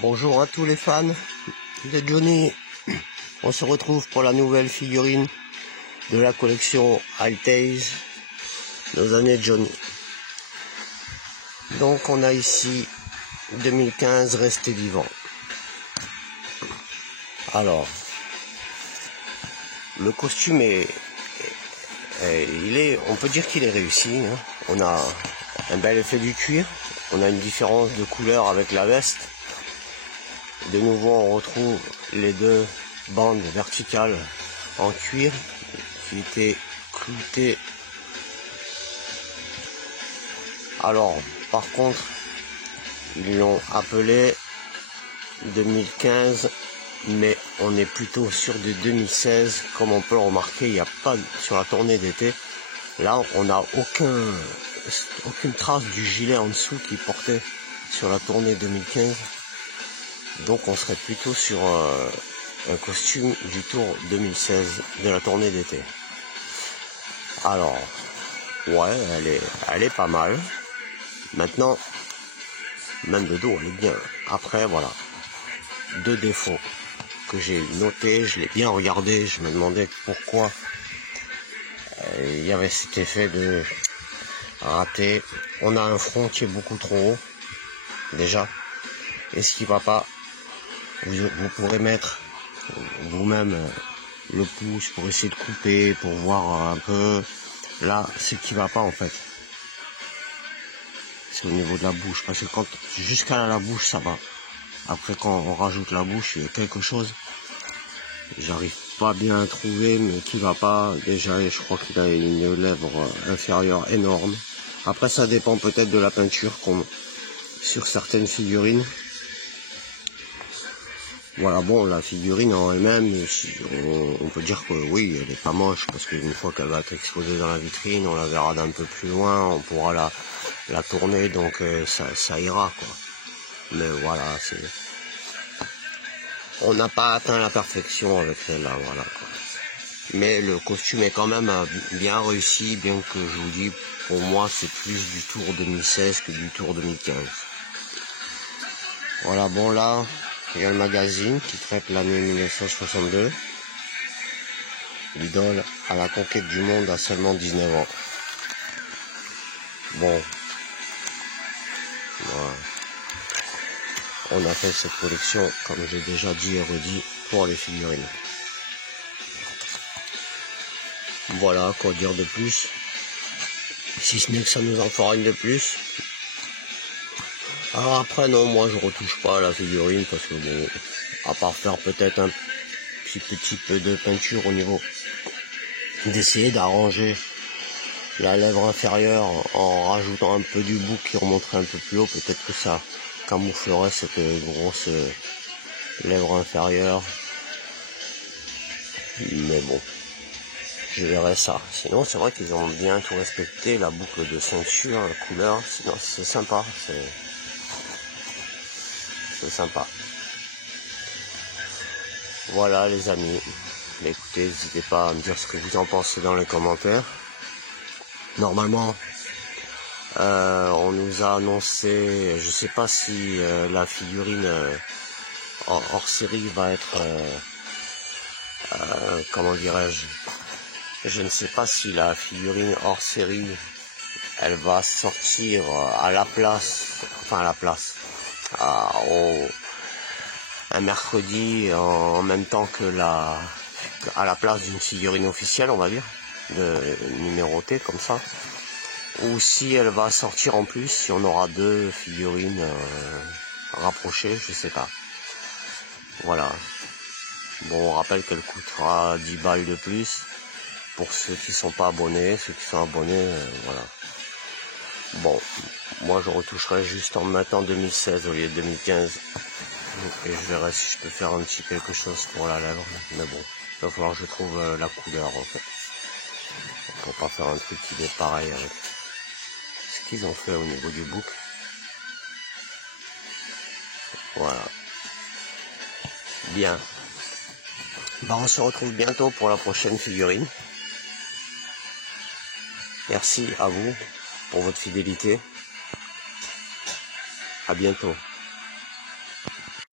Bonjour à tous les fans de Johnny. On se retrouve pour la nouvelle figurine de la collection Altaze, nos années Johnny. Donc on a ici 2015 Resté Vivant. Alors, le costume on peut dire qu'il est réussi, hein. On a un bel effet du cuir, on a une différence de couleur avec la veste. De nouveau on retrouve les deux bandes verticales en cuir qui étaient cloutées. Alors par contre ils l'ont appelé 2015, mais on est plutôt sur de 2016. Comme on peut le remarquer, il n'y a pas sur la tournée d'été, là on n'a aucune trace du gilet en dessous qui portait sur la tournée 2015. Donc on serait plutôt sur un costume du Tour 2016 de la tournée d'été. Alors ouais, elle est pas mal. Maintenant, même de dos elle est bien. Après voilà, deux défauts que j'ai notés, je l'ai bien regardé, je me demandais pourquoi il y avait cet effet de raté. On a un front qui est beaucoup trop haut déjà, et ce qui va pas, vous pourrez mettre vous-même le pouce pour essayer de couper, pour voir un peu. Là, ce qui va pas en fait, c'est au niveau de la bouche, parce que quand jusqu'à la bouche ça va. Après quand on rajoute la bouche, il y a quelque chose, j'arrive pas bien à trouver, mais qui va pas. Déjà, je crois qu'il a une lèvre inférieure énorme. Après ça dépend peut-être de la peinture, comme sur certaines figurines. Voilà, bon, la figurine en elle-même, on peut dire que oui, elle est pas moche, parce qu'une fois qu'elle va être exposée dans la vitrine, on la verra d'un peu plus loin, on pourra la tourner, donc ça ira, quoi. Mais voilà, on n'a pas atteint la perfection avec celle-là, voilà, quoi. Mais le costume est quand même bien réussi, bien que je vous dis, pour moi, c'est plus du Tour 2016 que du Tour 2015. Voilà, bon, là, il y a le magazine qui traite l'année 1962. L'idole à la conquête du monde à seulement 19 ans. Bon, voilà. On a fait cette collection, comme j'ai déjà dit et redit, pour les figurines. Voilà, quoi dire de plus, si ce n'est que ça nous en fera une de plus. Alors après, non, moi je retouche pas la figurine, parce que bon, à part faire peut-être un petit peu de peinture au niveau, d'essayer d'arranger la lèvre inférieure en rajoutant un peu du bouc qui remonterait un peu plus haut, peut-être que ça camouflerait cette grosse lèvre inférieure. Mais bon, je verrai ça. Sinon c'est vrai qu'ils ont bien tout respecté, la boucle de ceinture, la couleur, sinon c'est sympa, c'est sympa. Voilà les amis, écoutez, n'hésitez pas à me dire ce que vous en pensez dans les commentaires. Normalement, on nous a annoncé, je sais pas si la figurine hors série va être, comment dirais-je, je ne sais pas si la figurine hors série, elle va sortir à la place, enfin à la place, un mercredi en même temps que à la place d'une figurine officielle, on va dire, numérotée comme ça. Ou si elle va sortir en plus, si on aura deux figurines rapprochées, je sais pas. Voilà. Bon, on rappelle qu'elle coûtera 10 balles de plus pour ceux qui sont pas abonnés. Ceux qui sont abonnés, voilà. Bon, moi je retoucherai juste en mettant 2016 au lieu de 2015. Et je verrai si je peux faire un petit quelque chose pour la lèvre. Mais bon, il va falloir que je trouve la couleur en fait. Pour pas faire un truc qui est pareil avec ce qu'ils ont fait au niveau du bouc. Voilà. Bien. Bah, on se retrouve bientôt pour la prochaine figurine. Merci à vous pour votre fidélité. À bientôt.